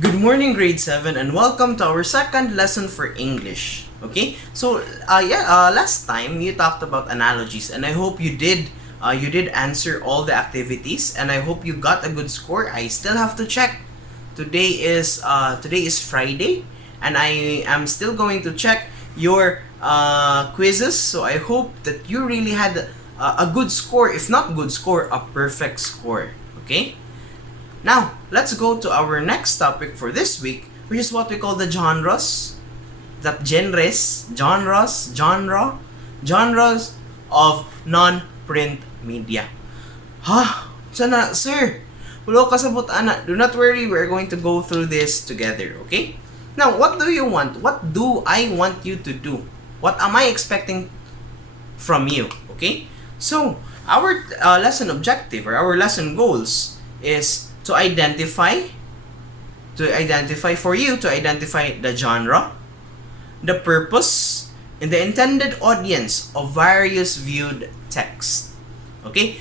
Good morning, grade 7, and welcome to our second lesson for English. Okay? So, last time you talked about analogies, and I hope you did answer all the activities, and I hope you got a good score. I still have to check. Today is Friday, and I am still going to check your quizzes. So I hope that you really had a good score. If not good score, a perfect score. Okay? Now, let's go to our next topic for this week, which is what we call the genres. Genres of non-print media. Ha? Sana, sir. Wala kasabot, ana. Do not worry, we're going to go through this together, okay? Now, what do you want? What do I want you to do? What am I expecting from you, okay? So, our lesson objective or our lesson goals is to identify the genre, the purpose, and the intended audience of various viewed text. Okay,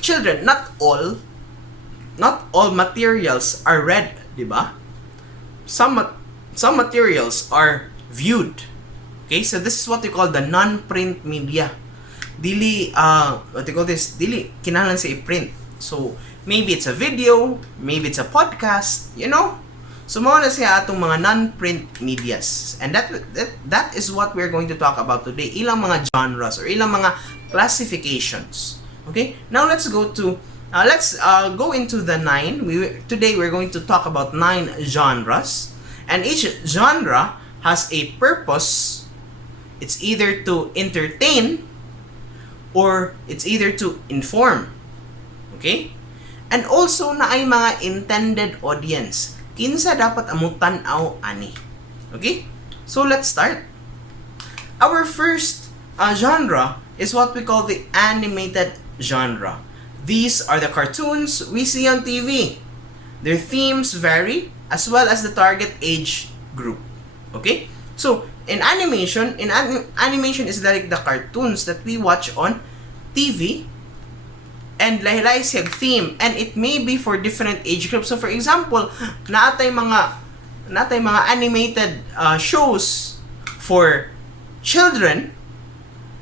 children, not all materials are read, di ba? Some materials are viewed. Okay, so this is what we call the non-print media. Dili what you call this? Dili kinahanglan sa i-print. So maybe it's a video, maybe it's a podcast, you know? So mga na siya atong mga non-print medias. And that is what we're going to talk about today. Ilang mga genres or ilang mga classifications. Okay? Now let's go into the 9. Today we're going to talk about 9 genres. And each genre has a purpose. It's either to entertain or it's either to inform. Okay? And also na ay mga intended audience. Kinsa dapat among tan-aw ani. Okay? So let's start. Our first genre is what we call the animated genre. These are the cartoons we see on TV. Their themes vary as well as the target age group. Okay? So, animation is like the cartoons that we watch on TV. And lahi-lahi siya theme, and it may be for different age groups. So for example, naatay mga animated shows for children,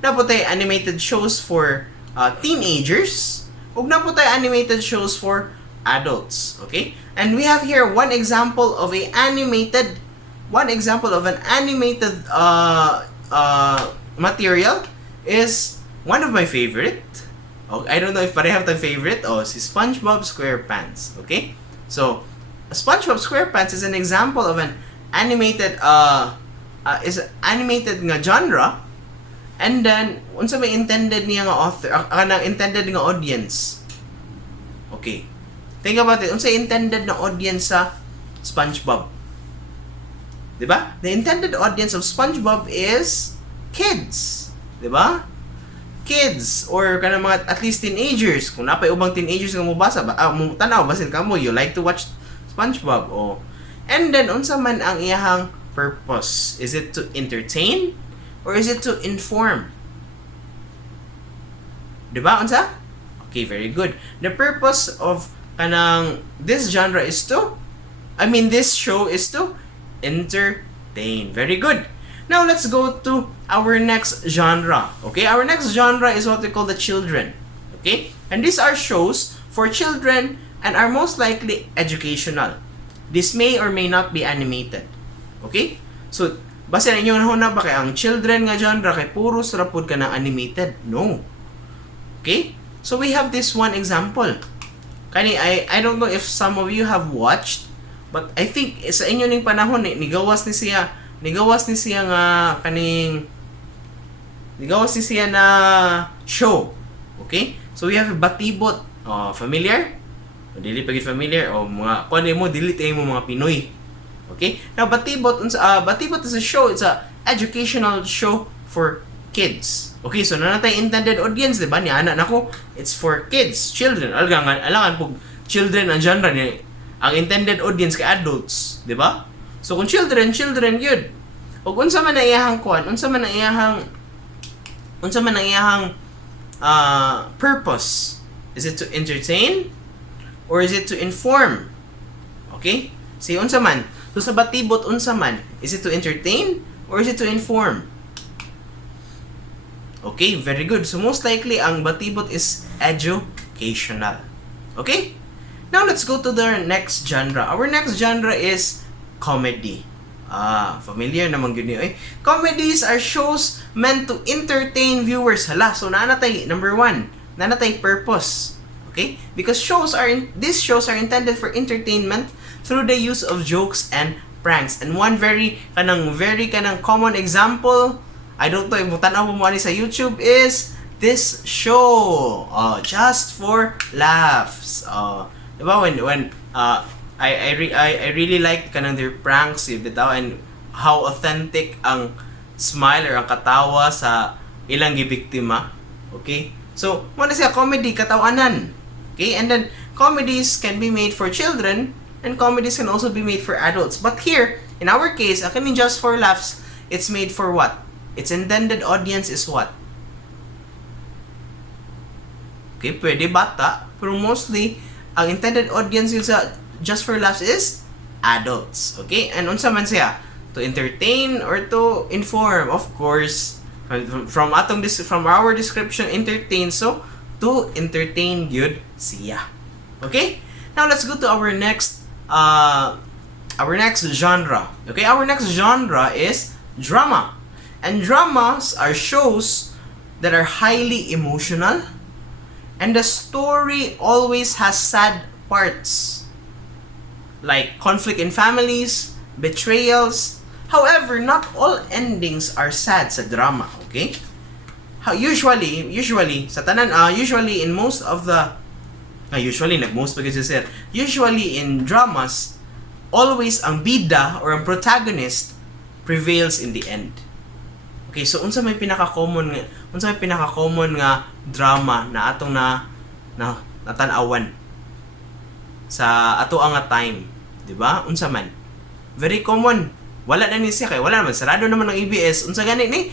naputay animated shows for teenagers, ug naputay animated shows for adults. Okay? And we have here one example of an animated material is one of my favorite. I don't know if pareho tayong favorite. Si SpongeBob SquarePants. Okay? So, SpongeBob SquarePants is an example of an animated nga genre. And then, unsa may intended niya nga author, intended nga audience. Okay. Think about it. Unsa intended na audience sa SpongeBob? Diba? The intended audience of SpongeBob is kids. Diba? Kids or kanang mga at least teenagers. Kung napay ubang teenagers nga mobasa tanaw basin kamo, you like to watch SpongeBob. And then unsa man ang iyahang purpose? Is it to entertain or is it to inform? Diba unsa? Okay, very good. The purpose of kanang this show is to entertain. Very good. Now, let's go to our next genre. Okay, our next genre is what we call the children. Okay, and these are shows for children and are most likely educational. This may or may not be animated. Okay, so basta ninyo na ba kay ang children nga genre kay puro sarapod ka ng animated? No. Okay, so we have this one example. Kani I don't know if some of you have watched, but I think sa inyo ning panahon nigawas ni siya na show. Okay? So we have Batibot. Familiar? O dili pagit familiar o mga kuan mo dili tay mo mga Pinoy. Okay? Now Batibot is a show. It's a educational show for kids. Okay, so nanatay intended audience, di ba? Ni ana nako, it's for kids, children. Alangan pug children ang genre ni ang intended audience kay adults, di ba? So kung children yun. O unsa man ang iyahang purpose? Is it to entertain or is it to inform? Okay? Say unsa man. So sa batibot unsa man, is it to entertain or is it to inform? Okay, very good. So most likely ang batibot is educational. Okay? Now let's go to the next genre. Our next genre is comedy. Familiar naman yun eh. Comedies are shows meant to entertain viewers. Hala, so naanatay, number 1, naanatay purpose. Okay? Because these shows are intended for entertainment through the use of jokes and pranks. And one very common example, I don't know, if tanaw mo sa YouTube, is this show. Just for laughs. Diba? When I really like kanang their pranks, bitaw, and how authentic ang smile or ang katawa sa ilang gibiktima. Okay? So, mo na siya comedy, katawanan. Okay? And then comedies can be made for children and comedies can also be made for adults. But here, in our case, akin just for laughs, it's made for what? Its intended audience is what? Okay, pwede bata, pero mostly ang intended audience yun sa just for laughs is adults. Okay? And unsa man siya? To entertain or to inform? Of course, from our description, entertain, so to entertain gyud siya. Okay? Now let's go to our next genre. Okay? Our next genre is drama. And dramas are shows that are highly emotional, and the story always has sad parts, like conflict in families, betrayals. However, not all endings are sad sa drama, okay? Usually sa tanan, usually in most of the usually in dramas, always ang bida or ang protagonist prevails in the end. Okay, so unsa may pinaka-common nga drama na atong natanawan sa ato ang time, di ba? Unsa man? Very common. Wala na ni siya kay wala naman sarado naman ng EBS. Unsa gani ni?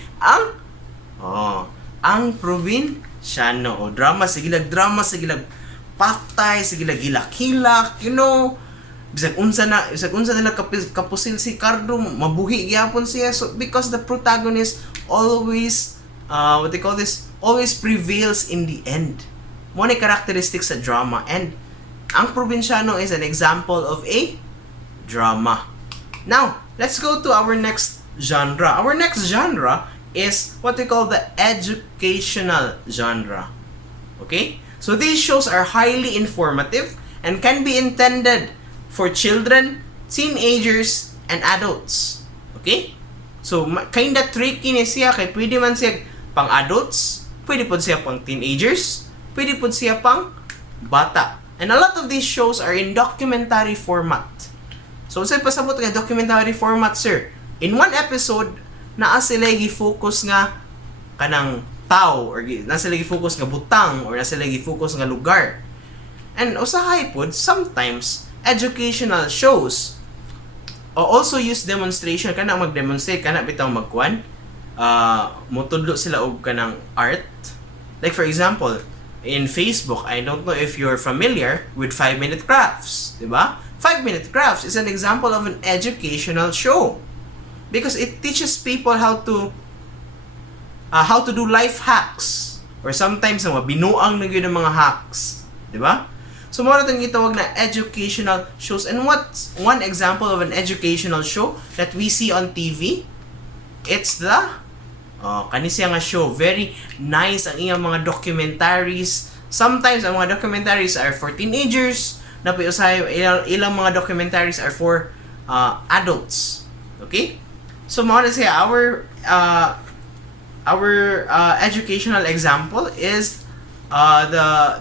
Ang probinsyano o drama sa gilag patay, sa gilag hilak-hilak, you know. Bisag unsa nila kapusil si Cardo, mabuhi gyapon siya. So because the protagonist always always prevails in the end. Mo ni characteristics sa drama, and ang probinsyano is an example of a drama. Now, let's go to our next genre. Our next genre is what we call the educational genre. Okay? So these shows are highly informative and can be intended for children, teenagers, and adults. Okay? So, kinda tricky ni siya, kay pwede man siya pang adults, pwede po siya pang teenagers, pwede po siya pang bata. And a lot of these shows are in documentary format. So, saan pasabot nga documentary format, sir? In one episode, naa sila gi-focus nga kanang tao, or naa sila gi-focus nga butang, or naa sila gi-focus nga lugar. And usahay pod, sometimes, educational shows also use demonstration, kana mag-demonstrate, kana bitaw magkuan, motudlo sila og kanang art. Like for example, in Facebook, I don't know if you're familiar with 5-minute crafts, di ba? 5-minute crafts is an example of an educational show because it teaches people how to do life hacks, or sometimes binuang na gyud ang mga hacks, di ba? So, mo natin gitawag na educational shows. And what's one example of an educational show that we see on TV? It's the kanisiya nga show. Very nice ang iyang mga documentaries. Sometimes, ang mga documentaries are for teenagers. Ilang mga documentaries are for adults. Okay? So, mo na siya, our educational example is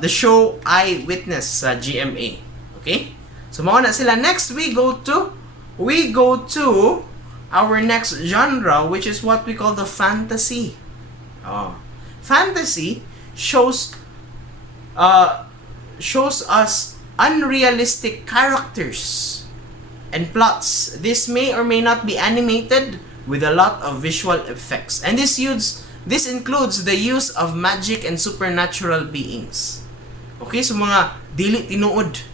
the show Eyewitness sa GMA. Okay? So mao na sila. Next we go to our next genre, which is what we call the fantasy. Fantasy shows us unrealistic characters and plots. This may or may not be animated with a lot of visual effects. And this includes the use of magic and supernatural beings. Okay, so mga dili tinuod,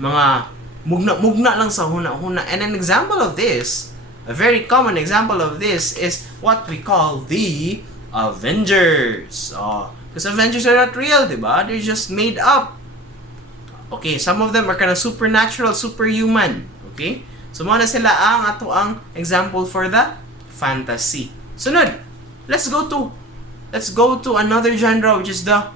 mga Mugna lang sa huna-huna. And an example of this, a very common example of this is what we call the Avengers. Because Avengers are not real, diba? They're just made up. Okay, some of them are kind of supernatural, superhuman. Okay? So, mga na sila ang ato ang example for the fantasy. Sunod, let's go to another genre, which is the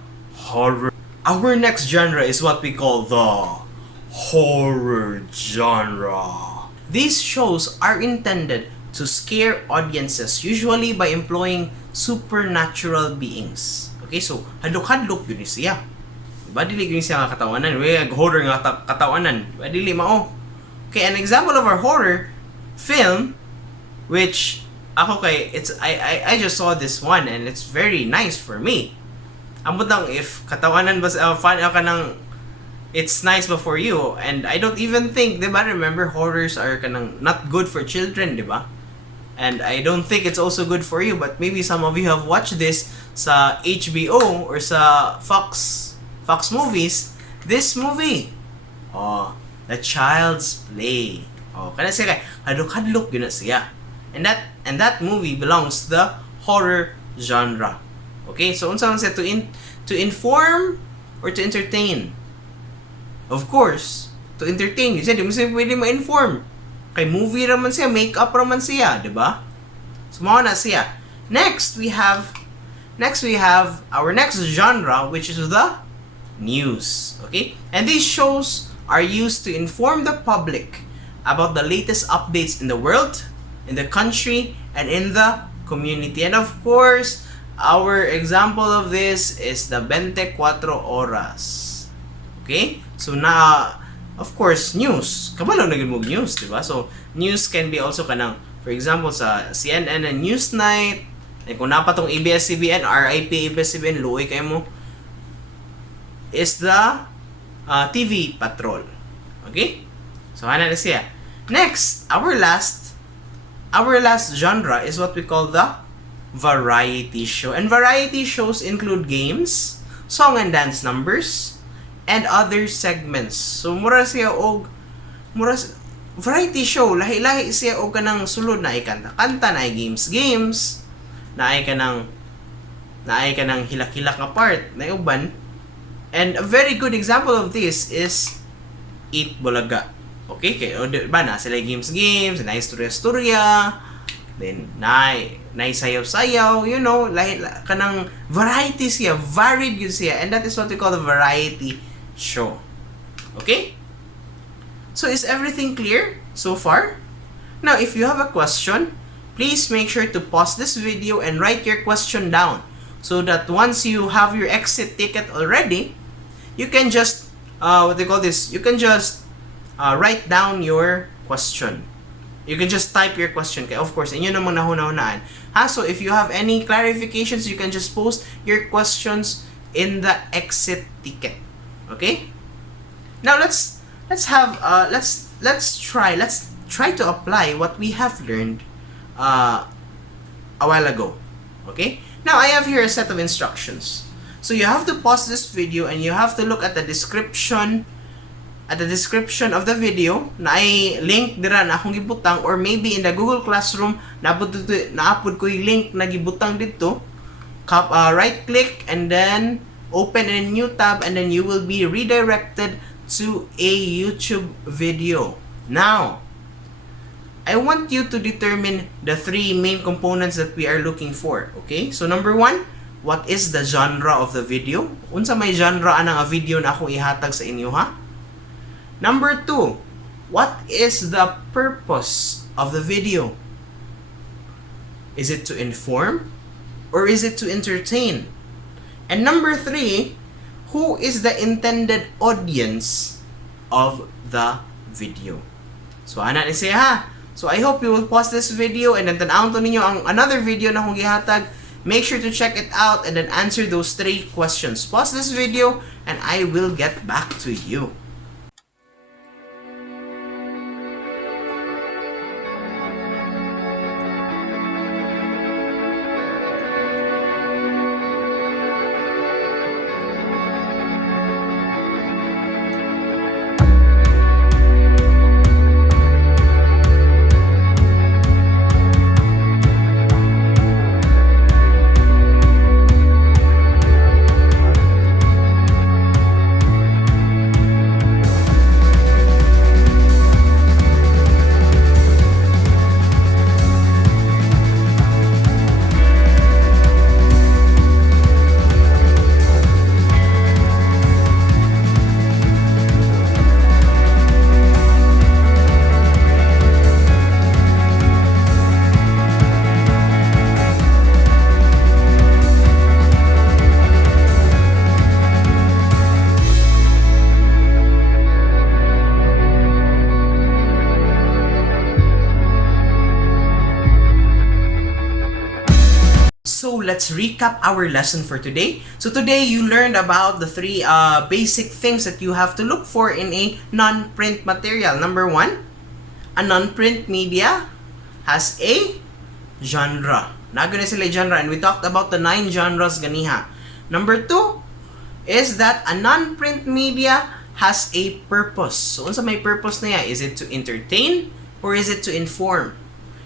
horror. Our next genre is what we call the horror genre. These shows are intended to scare audiences, usually by employing supernatural beings. Okay, so hadlok-hadlok yun siya. Diba? Dili yun siya nga katawanan. Horror nga katawanan. Diba? Dili mao. Okay, an example of our horror film, which ako kay I just saw this one and it's very nice for me. Ambot lang if katawanan ba fan ka ng it's nice ba for you, and I don't even think, diba, remember horrors are kanang not good for children, diba? And I don't think it's also good for you, but maybe some of you have watched this sa HBO or sa Fox movies. This movie, The Child's Play. Kana siya kay hadlok-hadlok yun na siya. And that movie belongs to the horror genre. Okay, so unsa man siya to inform or to entertain? Of course, to entertain. Kasi di mo siya pwede ma-inform. Kay movie raman siya, make-up raman siya, di ba? So mao na siya. Next we have our next genre, which is the news. Okay? And these shows are used to inform the public about the latest updates in the world, in the country, and in the community. And of course, our example of this is the 24 Oras. Okay? So of course, news. Kabalo na gid mo news, di ba? So news can be also kanang, for example, sa CNN and Newsnight, kung napatong ABS-CBN, RIP ABS-CBN, luoy kayo mo, is the TV Patrol. Okay? So ana na siya. Next, our last genre is what we call the variety show. And variety shows include games, song and dance numbers, and other segments. So variety show, lahi-lahi siya og kanang sulod na ay kanta-kanta, na ay games, na ay kanang hilak-hilak nga part, na ay uban. And a very good example of this is Eat Bulaga. Okay, kay ba na sila games, na istorya, then na sayaw-sayaw, you know, kanang variety siya, varied yun siya, and that is what we call the variety show. Okay? So is everything clear so far? Now, if you have a question, please make sure to pause this video and write your question down so that once you have your exit ticket already, you can just write down your question. You can just type your question. Of course, inyo namang nahuna-hunaan. So if you have any clarifications, you can just post your questions in the exit ticket. Okay? Now let's try to apply what we have learned a while ago. Okay? Now I have here a set of instructions. So you have to pause this video and you have to look at the description of the video na ay link dira na akong gibutang, or maybe in the Google Classroom naapod ko yung link na gibutang dito. Right click and then open a new tab, and then you will be redirected to a YouTube video. Now, I want you to determine the three main components that we are looking for. Okay? So number 1, what is the genre of the video? Unsa may genre anang a video na akong ihatag sa inyo, ha? Number 2, what is the purpose of the video? Is it to inform or is it to entertain? And number 3, who is the intended audience of the video? So ana ni siya, ha. So I hope you will pause this video and then tanawon to ninyo ang another video na akong gihatag. Make sure to check it out and then answer those 3 questions. Pause this video and I will get back to you. So let's recap our lesson for today. So today you learned about the three basic things that you have to look for in a non-print material. Number one, a non-print media has a genre. Nago na sila genre, and we talked about the 9 genres ganiha. Number 2 is that a non-print media has a purpose. So unsa may purpose na ya? Is it to entertain or is it to inform?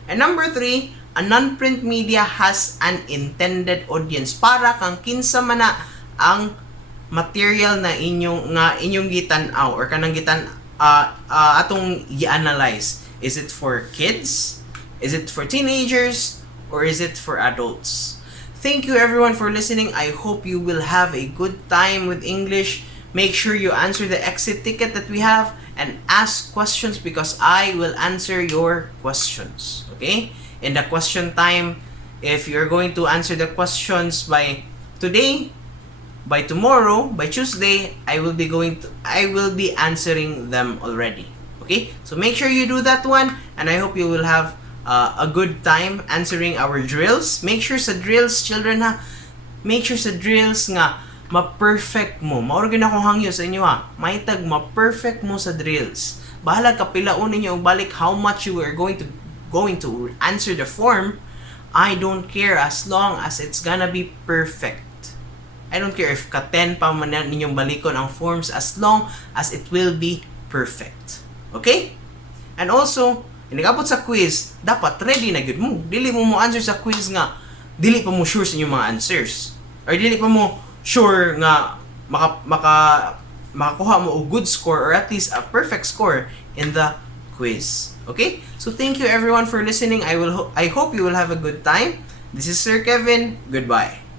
And number 3, a non-print media has an intended audience. Para kang kinsa man na ang material na inyong gitan-aw or kanang atong i-analyze. Is it for kids? Is it for teenagers? Or is it for adults? Thank you everyone for listening. I hope you will have a good time with English. Make sure you answer the exit ticket that we have and ask questions because I will answer your questions. Okay? In the question time, if you're going to answer the questions by today, by tomorrow, by Tuesday, I will be answering them already. Okay? So make sure you do that one, and I hope you will have a good time answering our drills. Make sure sa drills, children ha, make sure sa drills nga ma-perfect mo. Mauragin akong hangyo sa inyo ha. Maitag ma-perfect mo sa drills. Bahala ka pilaon ninyo og balik how much you are going to answer the form. I don't care as long as it's gonna be perfect. I don't care if ka 10 pa man ninyong balikon ang forms as long as it will be perfect. Okay? And also, inigabot sa quiz, dapat ready na gud mo. Dili mo answer sa quiz nga dili pa mo sure sa inyong mga answers. Or dili pa mo sure nga makakuha mo og good score or at least a perfect score in the quiz. Okay? So thank you everyone for listening. I hope you will have a good time. This is Sir Kevin. Goodbye.